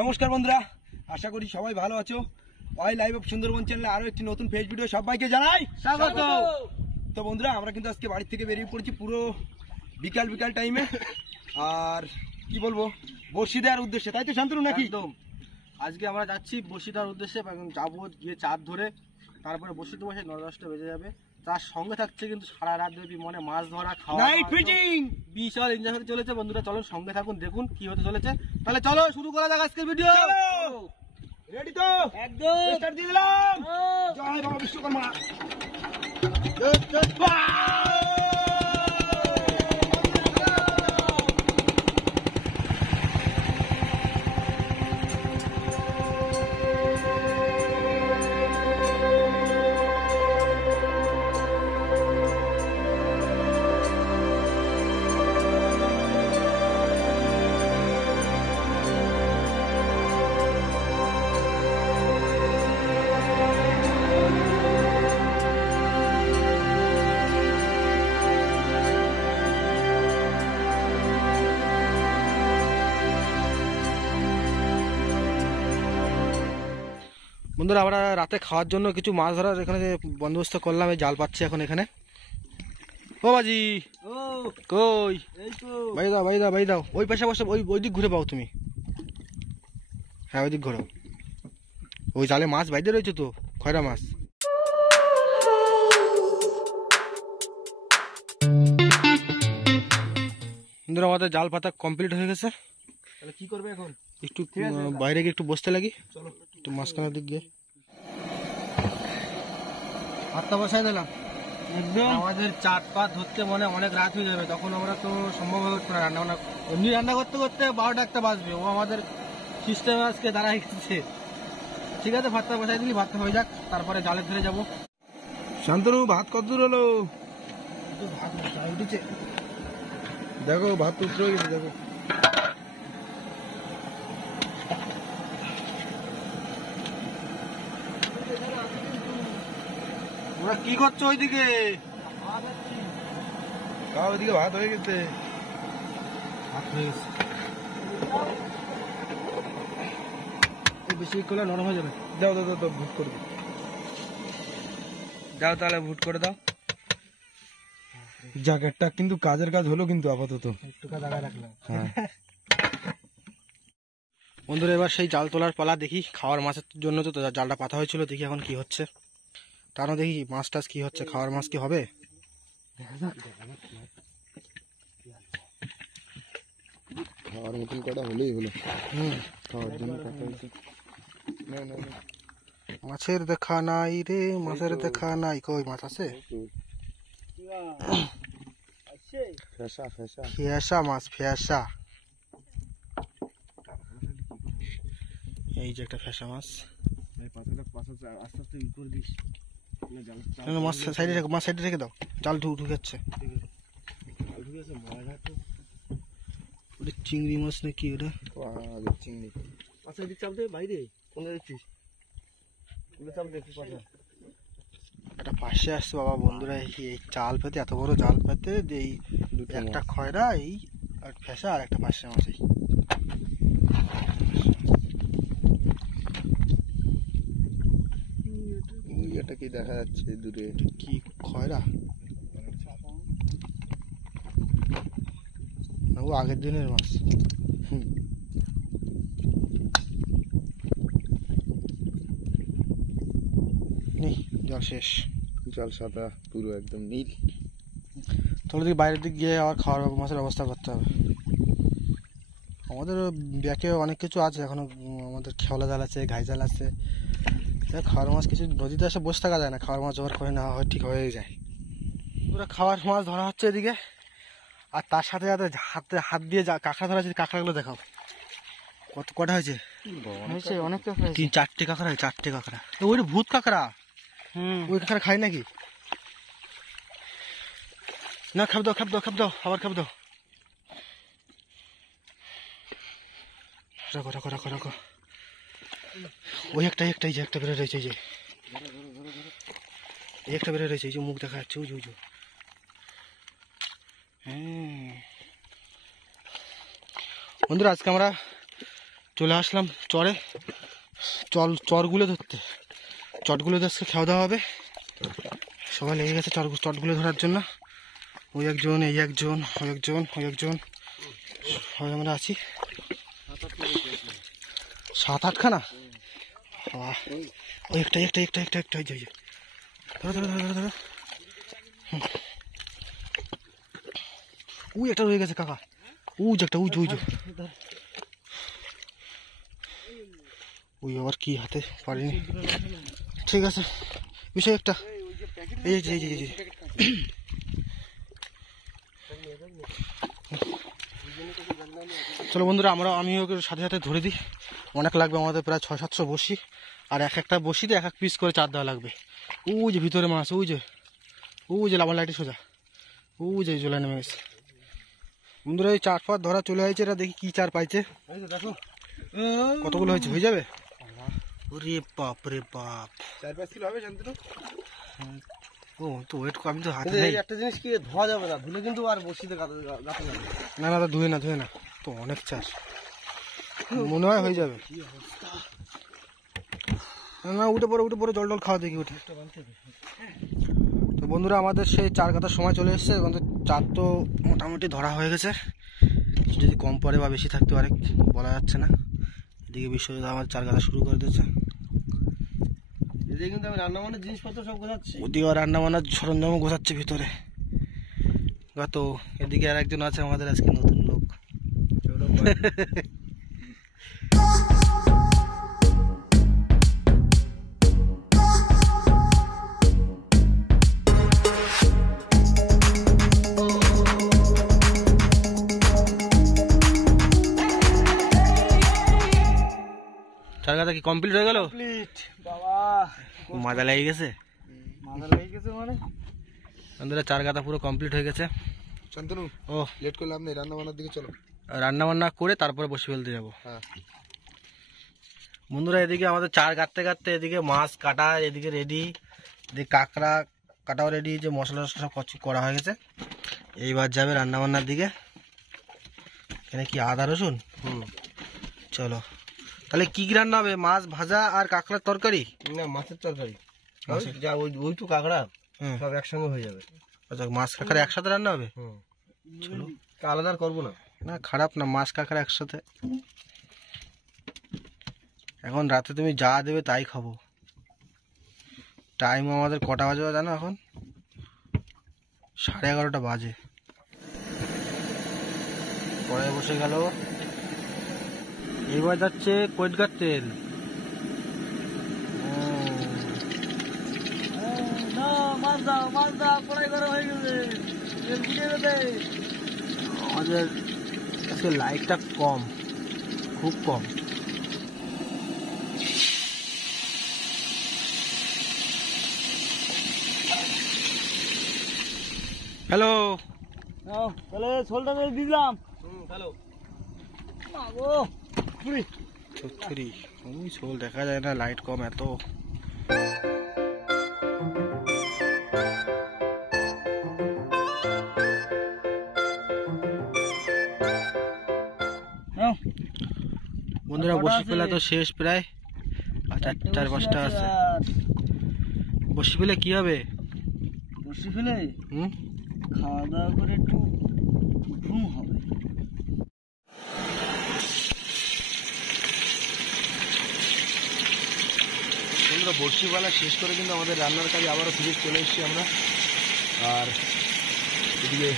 নমস্কার বন্ধুরা, আশা করি সবাই ভালো আছো। ওয়াই লাইভ অফ সুন্দরবন চ্যানেলে আরো একটি নতুন ফেস ভিডিও সবাইকে জানাই স্বাগত। তো বন্ধুরা, আমরা কিন্তু আজকে বাড়ি থেকে বেরিয়ে পড়েছি পুরো বিকাল টাইমে। আর কি বলবো, বড়শি দেওয়ার উদ্দেশ্যে, তাই তো শান্তনু নাকি? একদম। আজকে আমরা যাচ্ছি বড়শি দেওয়ার উদ্দেশ্যে, যাবো গিয়ে চাঁদ ধরে তারপরে বড়শিতে বসে 9-10টা বেজে যাবে। তার সঙ্গে থাকছে কিন্তু সারা রাত ব্যাপী মানে মাছ ধরা, খাওয়া, নাইট ফিশিং, বিশাল এনজয় হতে চলেছে। বন্ধুরা চলুন সঙ্গে থাকুন, দেখুন কি হতে চলেছে। তাহলে চলো শুরু করা যাক আজকের ভিডিও। রেডি তো? একদম স্টার্ট দিয়ে দিলাম। জয় বাবা বিশ্বকর্মা। বন্ধুরা, আমরা রাতে খাওয়ার জন্য কিছু মাছ ধরার এখানে বন্দোবস্ত করলাম। এই জাল পাচ্ছি এখন এখানে। ও বাজি কই? বাই দাও ওই পাশে বসে, ওই দিক ঘুরে পাও তুমি। হ্যাঁ, ওই দিক ঘোরো। ওই জালে মাছ বাইতে রয়েছে তো, খয়রা মাছ। বন্ধুরা, আমাদের জাল পাতা কমপ্লিট হয়ে গেছে। তাহলে কি করবে এখন? একটু বাইরে গিয়ে একটু বসতে লাগি। চলো একটু মাঝখানের দিক গিয়ে ভাতটা বসাই দিলাম। একদম আমাদের চাট পাত ধরতে মনে অনেক রাত হয়ে যাবে, তখন আমরা তো সম্ভব হয়ে উঠবে না রান্না বান্না। এমনি রান্না করতে করতে 12টা 1টা বাজবে। ও আমাদের সিস্টেমে আজকে দাঁড়াই গেছে। ঠিক আছে, ভাতটা বসাই দিলি, ভাতটা হয়ে যাক, তারপরে জালে ধরে যাবো। শান্তনু, ভাত কত দূর হলো? ভাত উঠেছে, দেখো ভাত উঠে গেছে, দেখো। তোমরা কি করছো ওইদিকে? ওইদিকে ভাত হয়ে গেছে। ভাত হয়ে গেছে, বেশি করলে নরম হয়ে যাবে। দাও দাও দাও, ভুট করে দাও, তাহলে ভুট করে দাও। জ্যাকেটটা কিন্তু কাজের কাজ হলো কিন্তু আপাতত। একটু কাজ আগায় রাখলাম। হ্যাঁ বন্ধুরা, এবার সেই জাল তোলার পালা। দেখি খাওয়ার মাছের জন্য তো জালটা পাতা হয়েছিল, দেখি এখন কি হচ্ছে। তারও দেখি মাছ টাছ কি হচ্ছে, খাওয়ার মাছ কি হবে। খাওয়ার মতন কটা হলেই হলো। খাওয়ার জন্য পাতা হয়েছে। মাছের দেখা নাই রে, মাছের দেখা নাই। কই মাছ আছে? ফেসা মাছ, ফেসা। এই যে একটা ফেসা মাছ। মাছ সাইডে রেখে, মাছ সাইডে রেখে দাও, জাল ঢুকাচ্ছে। চিংড়ি মাছ নাকি ওটা? চিংড়ি। আচ্ছা, এদিক চাপ দে বাইরে। কোন দেখছিস? একটা পাশে আসছে বাবা। বন্ধুরা, এই জাল পেতে, এত বড় জাল পেতে, এই একটা খয়রা, এই আর ফেসা, আর একটা পাশে মাছ। এটা কি দেখা যাচ্ছে দূরে? কি খয়রা? ও আগের দিনের মাছ। জল শেষ, জল সাদা পুরো একদম নীল। তাহলে দিকে বাইরের দিক গিয়ে আবার খাওয়ার মাছের ব্যবস্থা করতে হবে। আমাদের ব্যাকে অনেক কিছু আছে এখনো। আমাদের খেওলা জাল আছে, ঘাই জাল আছে। খাওয়ার মাছ কিছু নদীতে এসে বসে থাকা যায় না, খাওয়ার মাছ জোগাড় করে নেওয়া হয়, ঠিক হয়ে যায়। পুরো খাওয়ার মাছ ধরা হচ্ছে এদিকে। আর তার সাথে সাথে হাত দিয়ে কাঁকড়া ধরা হচ্ছে। কাঁকড়াগুলো দেখাও, কটা হয়েছে? অনেক কাঁকড়া, 3-4টে কাঁকড়া, 4টে কাঁকড়া। ওই ভূত কাঁকড়া। ওই কাঁকড়া খাই নাকি? না, খাপ দাও, আবার খাপ দাও। রাখো। ওই একটা বেরো রয়েছে, যে একটা বেরো রয়েছে, এই যে মুখ দেখা যাচ্ছে। ওই হ্যাঁ বন্ধুরা, আজকে আমরা চলে আসলাম চরে, চরগুলো ধরতে। চটগুলো আজকে খাওয়া দাওয়া হবে। সবাই লেগে গেছে চটগুলো ধরার জন্য। ওই একজন, এই একজন, ওই একজন, ওই একজন, সবাই আমরা আছি। 7-8খানা। ওই একটা ধরো ধরো ধরো ধরো। ওই একটা রয়ে গেছে কাকা, ওই যে একটা, ওই যে ওই আবার কি হাতে পারিনি। ঠিক আছে, বিষয় একটা এই যে চলো বন্ধুরা, আমি ওকে সাথে সাথে ধরে দিই। অনেক লাগবে আমাদের, প্রায় 600-700 বসি। আর একটা বসিতে এক পিস করে চার দেওয়া লাগবে। ওই যে ভিতরে মাছ, ওই যে লাভার লাইটে সোজা, ওই যে জোলা নেমে গেছে। বন্ধুরা এই 4 ধরা চলে হয়েছে। এরা দেখি কি চার পাইছে। কতগুলো হয়েছে, হয়ে যাবে? ওরে বাপ রে বাপ, 4-5 কিলো হবে শান্তনু। ও তো ওয়েট, আমি তো হাতে নেই। একটা জিনিস কি ধোয়া যাবে না, ধুলে কিন্তু আর বসিতে গাতে যাবে না না, ধুয়ে না তো, অনেক চার মনে হয় হয়ে যাবে। না উঠে পড়ে জল খাওয়া দেখি উঠে। তো বন্ধুরা আমাদের সেই চার কাটার সময় চলে এসছে। এখন তো চার তো মোটামুটি ধরা হয়ে গেছে। যদি কম পড়ে বা বেশি থাকতে পারে বলা যাচ্ছে না। এদিকে বিশ্বজিৎ আমার চার কাটা শুরু করে দিয়েছে। এদিকে কিন্তু আমি রান্নাবান্নার জিনিসপত্র সব গোছাচ্ছি। ওদিকে রান্নাবান্নার সরঞ্জামও গোছাচ্ছে ভিতরে। তো এদিকে আর একজন আছে আমাদের আজকে নতুন লোক। চার কাটা কি কমপ্লিট হয়ে গেল? বাবা মাথা লেগে গেছে। মানে বন্ধুরা চার কাটা পুরো কমপ্লিট হয়ে গেছে। শান্তনু ও লেট করলাম না, রান্নাবান্নার দিকে চলো। রান্নাবান্না করে তারপরে বসে ফেলতে যাবো। হ্যাঁ বন্ধুরা এদিকে আমাদের চার কাটতে এদিকে মাছ কাটা এদিকে রেডি, এদিকে কাঁকড়া কাটাও রেডি, যে মশলা সব করা হয়ে গেছে। এইবার যাবে রান্নাবান্নার দিকে। এখানে কি আদা রসুন? চলো তাহলে কি রান্না হবে? মাছ ভাজা আর কাঁকড়ার তরকারি? না, মাছের তরকারি। যা ওই তো কাঁকড়া সব একসঙ্গে হয়ে যাবে। আচ্ছা, মাছ কাঁকড়া একসাথে রান্না হবে? চলো, আলাদা করবো না। না খারাপ না, মাছ কাঁকড়া একসাথে। এখন রাতে তুমি যা দেবে তাই খাবো। টাইম আমাদের কটা বাজে জানো? এখন 11:30 বাজে। পরে বসে গেল। এইবার যাচ্ছে কৈটগার তেল। আমাদের আজকে লাইটটা কম, খুব কম। হ্যালো, তাহলে ছোলটা দিয়ে দিলাম। হ্যালো ছত্রি ওই শোল দেখা যায় না, লাইট কম এত। বন্ধুরা বসি ফেলা তো শেষ প্রায়, আর 4-5টা আছে। বসি ফেলে কি হবে? বসি ফেলে খাওয়া দাওয়া করে একটু ঘুম হবে। বন্ধুরা বড়শিওয়ালা শেষ করে কিন্তু আমাদের রান্নার কাজে আবারও ফিরে চলে এসেছি আমরা। আর এদিকে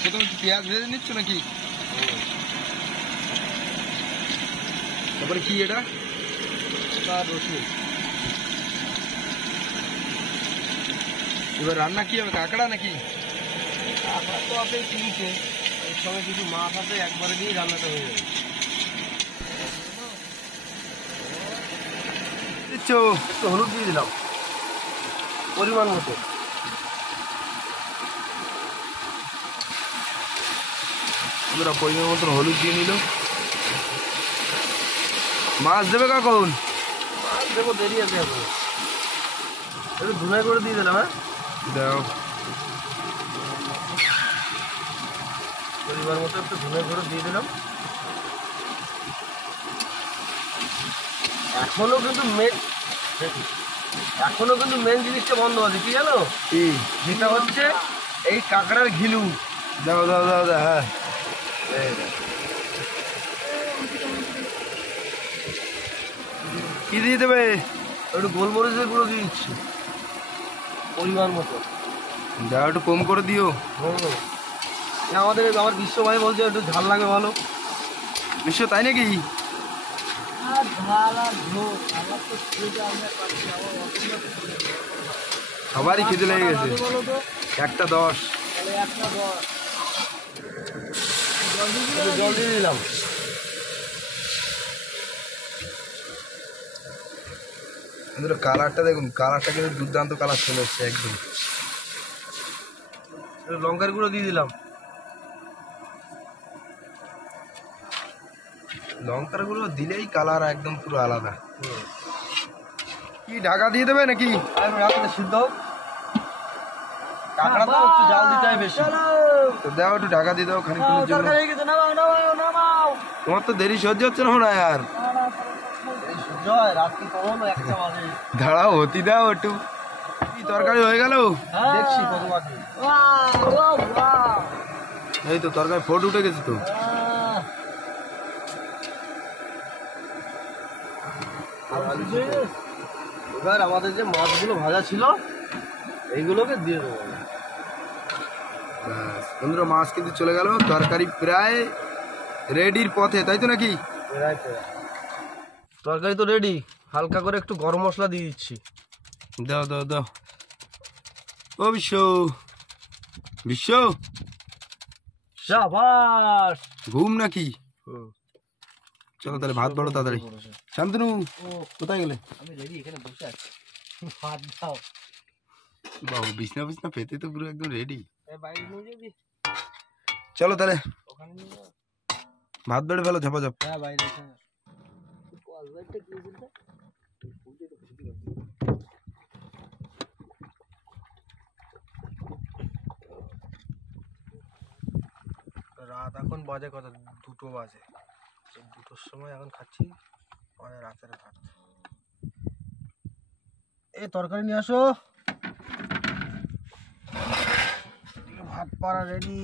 প্রথমে পেঁয়াজ ভেজে নিচ্ছ নাকি? তারপরে কি এটা? রসুন। এবার রান্না কি হবে? কাঁকড়া নাকি? কাঁকড়া তো আপনি কিনছে, এর সঙ্গে কিছু মাছ আছে, একবারে দিয়ে রান্নাটা হয়ে যাবে। একটু হলুদ দিয়ে দিলাম পরিমাণ মতো। আমরা পরিমাণ মতন হলুদ দিয়ে নিল। মাছ দেবে কখন? মাছ দেবো, দেরি আছে এখন। একটু ধুলাই করে দিয়ে দিলাম। হ্যাঁ দাও। পরিমাণ মতো একটু ধুলাই করে দিয়ে দিলাম। এখনো কিন্তু মেন জিনিসটা বন্ধ আছে কি জানো, কি যেটা হচ্ছে এই কাঁকড়ার ঘিলু। দাও দাও দাও দাও, হ্যাঁ কি দিয়ে দেবে? একটু গোলমরিচের গুঁড়ো দিয়ে দিচ্ছি পরিমাণ মতো। দাও একটু কম করে দিও। আমার বিশ্ব ভাই বলছে একটু ঝাল লাগে ভালো। বিশ্ব তাই নাকি? সবারই খিদে লেগে গেছে। একটা 10 জল দিয়ে দিলাম। কালারটা দেখুন, কালারটা কিন্তু দুর্দান্ত কালার চলে এসছে একদম। লঙ্কার গুঁড়ো দিয়ে দিলাম। লঙ্কার গুলো দিলেই কালার একদম পুরো আলাদা। কি ঢাকা দিয়ে দেবে নাকি? সিদ্ধ কাঁকড়া তো একটু জাল দিতে হয় বেশি। তো দাও একটু ঢাকা দিয়ে দাও খানিকক্ষণের জন্য। তোমার তো দেরি সহ্য হচ্ছে না মনে হয় আর। দাঁড়াও হতি দাও একটু। কি তরকারি হয়ে গেল? দেখছি কত বাকি। এই তো তরকারি ফোট উঠে গেছে তো। এবার আমাদের যে মাছগুলো ভাজা ছিল এইগুলোকে দিয়ে দেবো। বন্ধুরা মাছ কিন্তু চলে গেল, তরকারি প্রায় রেডির পথে, তাই তো নাকি? তরকারি তো রেডি, হালকা করে একটু গরম মশলা দিয়ে দিচ্ছি। দাও দাও দাও। ও বিশ্ব, বিশ্ব শাবাশ। ঘুম নাকি? চলো তাহলে ভাত বাড়ো তাড়াতাড়ি। শান্তনু কোথায় গেলে? আমি রেডি, এখানে বসে আছি, ভাত দাও। বাবু বিছনা বিছনা পেতে তো পুরো একদম রেডি। বাইরে নিয়ে যাবি? চলো তাহলে ওখানে নিয়ে যাও। ভাত বেড়ে ফেলো ঝপাঝপ। হ্যাঁ বাইরে রাত এখন বাজে কত, 2টো বাজে। 2টোর সময় এখন খাচ্ছি মানে রাতের ভাত। এই তরকারি নিয়ে আসো, ভাত পাড়া রেডি।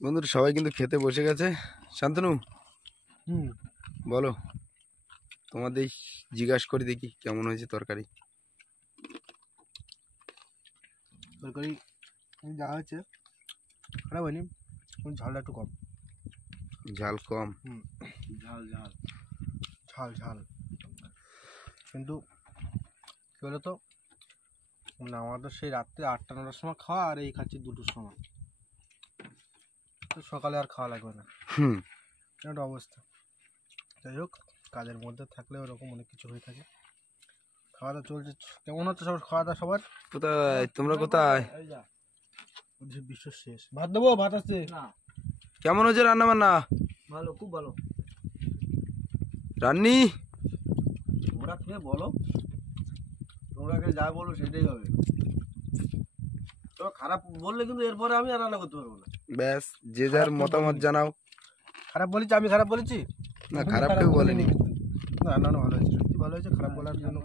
বন্ধুরা সবাই কিন্তু খেতে বসে গেছে। শান্তনু বলো, তোমাদের জিজ্ঞাসা করে দেখি কেমন হয়েছে তরকারি। তরকারি যা হয়েছে খারাপ হয়নি, ঝালটা একটু কম। ঝাল কম? ঝাল ঝাল ঝাল ঝাল কিন্তু কী বলো তো, মানে আমাদের সেই রাত্রে 8টা-9টার সময় খাওয়া, আর এই খাচ্ছি 2টোর সময়, তো সকালে আর খাওয়া লাগবে না। একটা অবস্থা। যাই হোক, কাজের মধ্যে থাকলে ওরকম অনেক কিছু হয়ে থাকে। খাওয়া দাওয়া চলছে। কেমন হচ্ছে সবার খাওয়া দাওয়া? সবার কোথায় তোমরা? কোথায়? বিশ্ব শেষ। ভাত দেবো? ভাত আসছে না। কেমন হয়েছে রান্না বান্না? ভালো, খুব ভালো। রান্নি তোমরা খেয়ে বলো, তোমরা যা বলো সেটাই হবে। তো খারাপ বললে কিন্তু এরপরে আমি আর রান্না করতে পারবো না। ব্যাস, যে যার মতামত জানাও। খারাপ বলেছি? আমি খারাপ বলেছি না, খারাপ কেউ বলেনি। রান্না ভালো হয়েছে, সত্যি ভালো হয়েছে। খারাপ বলার জন্য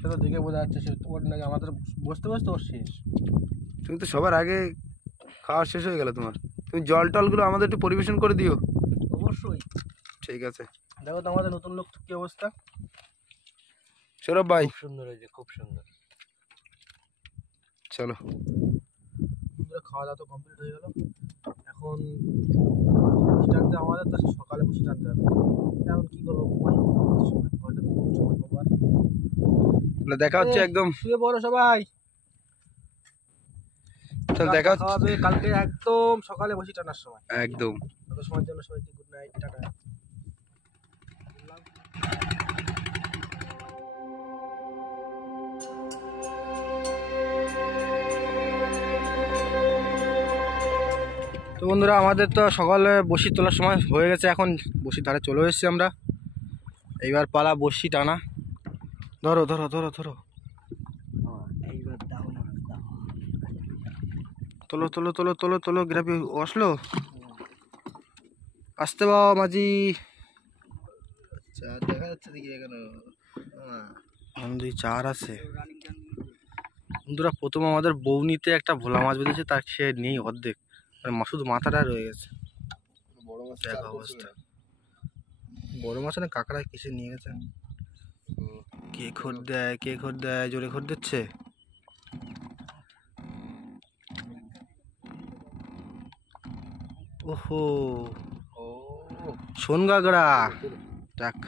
সেটা দেখে বোঝা যাচ্ছে সে ওর নাকি আমাদের বসতে বসতে ওর শেষ। তুমি তো সবার আগে খাওয়া শেষ হয়ে গেল তোমার। তুমি জল টলগুলো আমাদের একটু পরিবেশন করে দিও। অবশ্যই। ঠিক আছে। দেখো তো আমাদের নতুন লোক কি অবস্থা। সৌরভ ভাই সুন্দর হয়েছে, খুব সুন্দর। চলো, খাওয়া দাওয়া তো কমপ্লিট হয়ে গেল। এখন বসে টানতে আমাদের, তো সকালে বসে টানতে হবে। এখন কি করবো, দেখা হচ্ছে একদম। শুয়ে পড়ো সবাই। চল দেখা হচ্ছে কালকে একদম সকালে বসে টানার সময়। একদম। তত সময়ের জন্য সবাইকে গুড নাইট, টাটা। তো বন্ধুরা, আমাদের তো সকালে বসি তোলার সময় হয়ে গেছে। এখন বসির ধারে চলে এসেছি আমরা। এইবার পালা বড়শি টানা। ধরো ধরো ধরো ধরো, এইবার দাও না, দাও। তোলো তোলো তোলো তোলো তোলো, গ্রাফি আসলো, আসতে বাবা মাঝি। চার দেখা যাচ্ছে দেখি এখানে। আমাদের চার আছে। বন্ধুরা প্রথম আমাদের বৌনিতে একটা ভোলা মাছ বেঁধেছে, তার সে নেই অর্ধেক, মানে শুধু মাথাটা রয়ে গেছে। বড় মাছ এক অবস্থা। বড় মাছ না কাঁকড়া কিসে নিয়ে গেছে। কে খোর দেয়, কে খোর দেয়, জোরে খোর দিচ্ছে। ওহো, ও শোন কাঁকড়া। যাক,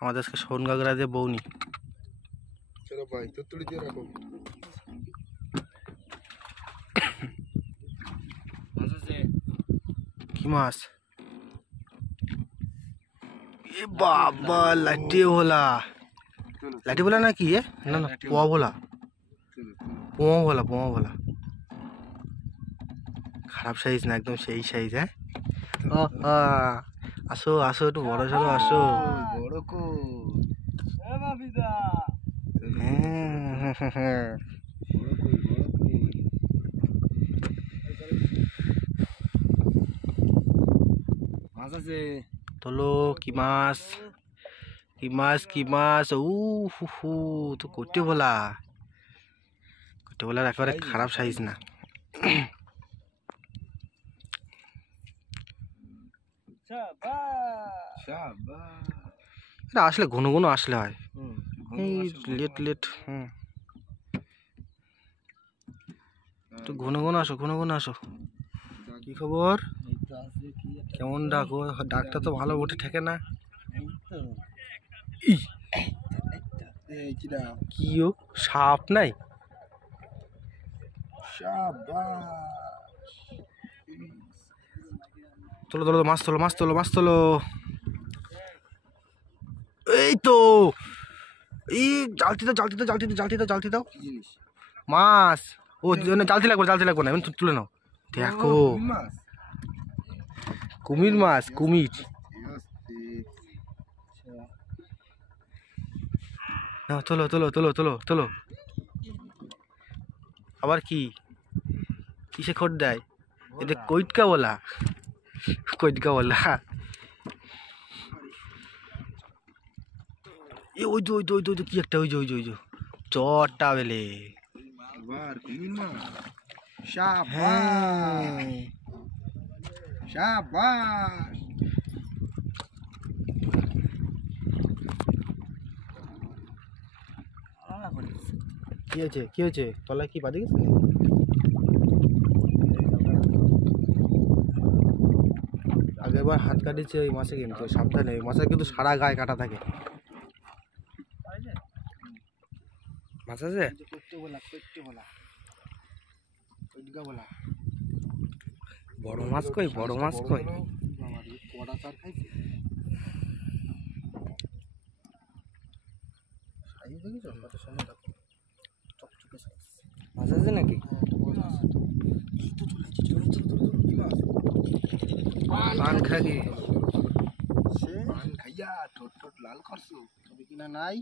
আমাদের আজকে শোন কাঁকড়া দিয়ে বৌনি। চলো ভাই, তো তুলি দিয়ে রাখো। কি মাছ? এ বাবা, লাঠি ভোলা। লাঠি ভোলা না কি? না না, পোয়া ভোলা, পোয়া ভোলা, পোয়া ভোলা। খারাপ সাইজ না, একদম সেই সাইজ। হ্যাঁ, আসো আসো, একটু বড় সড়ো আসো। বড় কো হ্যাঁ, মাছ আছে। তোলো। কি মাছ, কি মাছ, কি মাছ? উ হু হু, তো কোটে ভোলা। কোটে ভোলার একেবারে খারাপ সাইজ না। এটা আসলে ঘন ঘন আসলে হয়, এই লেট লেট। একটু ঘন ঘন আসো, ঘন ঘন আসো। কি খবর, কেমন ডাকো? ডাকটা তো ভালো ওঠে, ঠেকে না। কি ও, সাপ নাই? তোলো তোলো, মাছ তোলো, মাছ তোলো, মাছ তোলো। এই তো, এই জালতি দাও, জালতি দাও, জালতি দাও, জালতি দাও, জালতি দাও। মাছ, ও জালতি লাগবে, জালতি লাগবে না, এমন তুলে নাও। দেখো, কুমির মাছ, কুমির। নাও, তোলো তোলো তোলো তোলো তোলো। আবার কি, কিসে খোট দেয়? এদের কৈটকা বলা, কৈটকা বলা। এ ওই তো ওই তো ওই তো ওই তো, কি একটা, ওই যে ওই যে ওই যে চটটা বেলে। হ্যাঁ, শাবাশ। কি হয়েছে, কি হয়েছে? তলায় কি বাদে গেছে? আগেরবার হাত কাটিছে ওই মাছে, কিন্তু সাবধানে, ওই মাছের কিন্তু সারা গায়ে কাটা থাকে। মাছ আছে? বড় মাছ কই, বড় মাছ কই? মাছ আছে নাকি? পান খাগি খাইয়া ঠোঁট ঠোঁট লাল করছো কিনা নাই।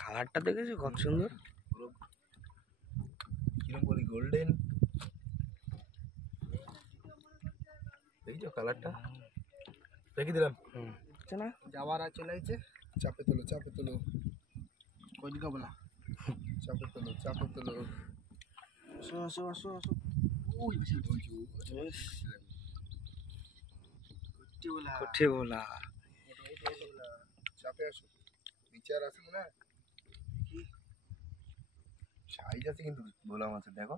কালারটা দেখেছো কত সুন্দর, কিরম বলি, গোল্ডেন। দেখছো কালারটা? রেখে দিলাম। না যাওয়ার আর চলে গেছে। চাপে তোলো, চাপে তোলো, কইদিকে বলা, চাপে তোলো, চাপে তোলো। আসো আসো আসো আসো। ওই কোঠে বলা, চাপে আসো। বিচার আছে মনে হয়, সাইজ আছে কিন্তু ভোলা মাছের। দেখো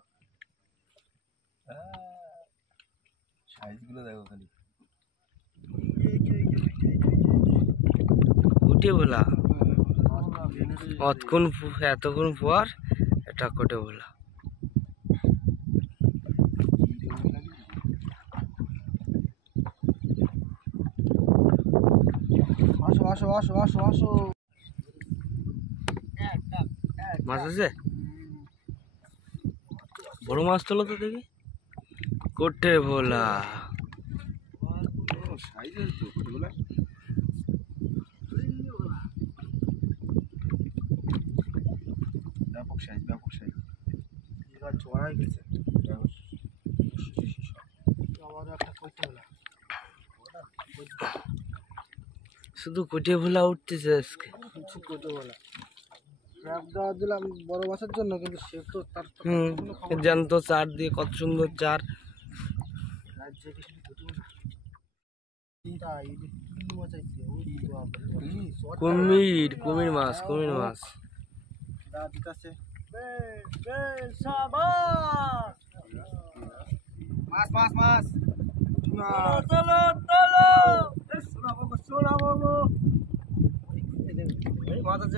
সাইজ গুলো দেখো খালি। কোঠে বলা, অতক্ষণ এতক্ষণ পর এটা কোঠে বলা। আসো আসো আসো আসো আসো। মাছ আছে? বড় মাছ তোলো তো দেখি। কোটে ভোলা সাইজের তো কোটেগুলা। ব্যাপক সাইজ, ব্যাপক সাইজ। এবার জড়াই গেছে আবার একটা করতে হলো। শুধু কোটে ভোলা উঠতেছে আজকে। কিছু করতে বলা ট্র্যাপ দেওয়া দিলাম বড় মাছের জন্য, কিন্তু সে তো তার তো কোনো খবর জ্যান্ত চার দিয়ে কত সুন্দর চার। রাজ্যে কিছু করতে বলা এটা এটা কি মাছ আছে ওই কুমির, কুমির মাছ, কুমির মাছ। দাঁত দিতেছে মাছ মাছ মাছ।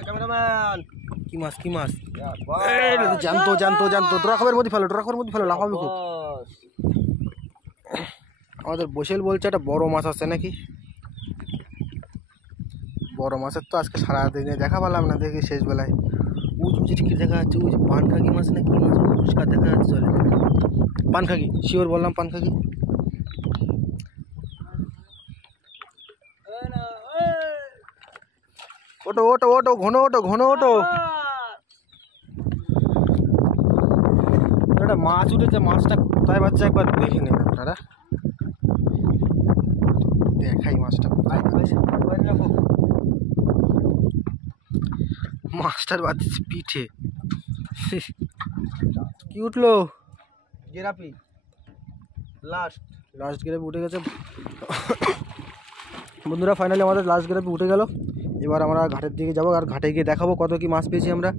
ক্যামেরাম্যান কি মাছ কি মাছ জানতো জানতো জানতো ড্রাকমের মধ্যে ফেলো, ড্রাকমের মধ্যে ফেলো, লাফাবে খুব। আমাদের বসেল বলছে একটা বড় মাছ আছে নাকি। বড় মাছের তো আজকে সারাদিনে দেখা পেলাম না, দেখি শেষ বেলায় উঁচু কি দেখা যাচ্ছে, ওই যে পানখাকি মাছ না কি মাছ পরিষ্কার দেখা যাচ্ছে চলে। পানখাকি শিওর বললাম, পানখাকি। ওটো ওটো ওটো ঘন ওটো ঘন ওটো। একটা মাছ উঠেছে, মাছটা কোথায় বাচ্চা একবার দেখে নেবেন আপনারা। দেখাই মাছটা কোথায় বাচ্চা। মাছটার বাচ্চা পিঠে কি উঠলো? গেরাপি লাস্ট লাস্ট গ্রেপে উঠে গেছে বন্ধুরা। ফাইনালি আমাদের লাস্ট গ্রেপে উঠে গেল। এবার আমরা ঘাটের দিকে যাবো, আর ঘাটে গিয়ে দেখাবো কত কি মাছ পেয়েছি আমরা।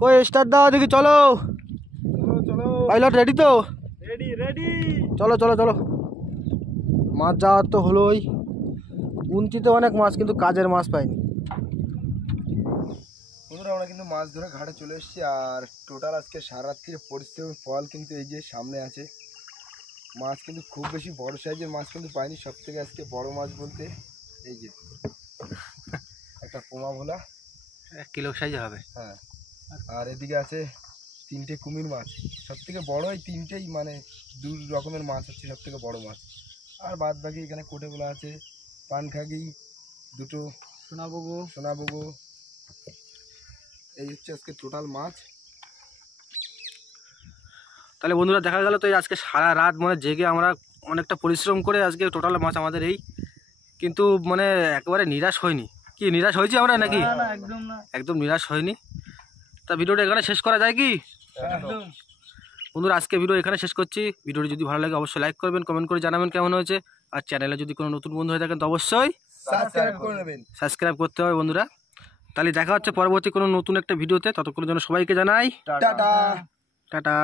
কই স্টার্ট দাও দেখি, চলো পাইলট রেডি তো? Ready ready. চলো চলো চলো। মাছ যাওয়ার তো হলোই, গুনতিতে অনেক মাছ, কিন্তু কাজের মাছ পাইনি। বন্ধুরা আমরা কিন্তু মাছ ধরে ঘাটে চলে এসেছি, আর টোটাল আজকে সারা রাত্রির পরিশ্রমের ফল কিন্তু এই যে সামনে আছে। মাছ কিন্তু খুব বেশি বড় সাইজের মাছ কিন্তু পাইনি। সব থেকে আজকে বড় মাছ বলতে এই যে একটা পোমা ভোলা, 1 কিলো সাইজ হবে। হ্যাঁ। আর এদিকে আছে 3টে কুমির মাছ। সব থেকে বড় এই 3টেই, মানে 2 রকমের মাছ হচ্ছে সব থেকে বড় মাছ। আর বাদ বাকি এখানে কোটেগুলো আছে, পানখাগি 2টো, সোনাবগো। এই হচ্ছে আজকে টোটাল মাছ। তাহলে বন্ধুরা দেখা গেল তো এই আজকে সারা রাত মানে জেগে আমরা অনেকটা পরিশ্রম করে আজকে টোটাল মাছ আমাদের এই, কিন্তু মানে একেবারে নিরাশ হয়নি। কি নিরাশ হয়েছি আমরা নাকি? একদম নিরাশ হয়নি। তা ভিডিওটা এখানে শেষ করা যায় কি? বন্ধুরা আজকে ভিডিও এখানে শেষ করছি। ভিডিওটি যদি ভালো লাগে অবশ্যই লাইক করবেন, কমেন্ট করে জানাবেন কেমন হয়েছে। আর চ্যানেলে যদি কোনো নতুন বন্ধু হয়ে থাকেন তো অবশ্যই সাবস্ক্রাইব করে নেবেন। সাবস্ক্রাইব করতে হবে বন্ধুরা। তাহলে দেখা হচ্ছে পরবর্তী কোনো নতুন একটা ভিডিওতে। ততক্ষণের জন্য সবাইকে জানাই টাটা। টাটা।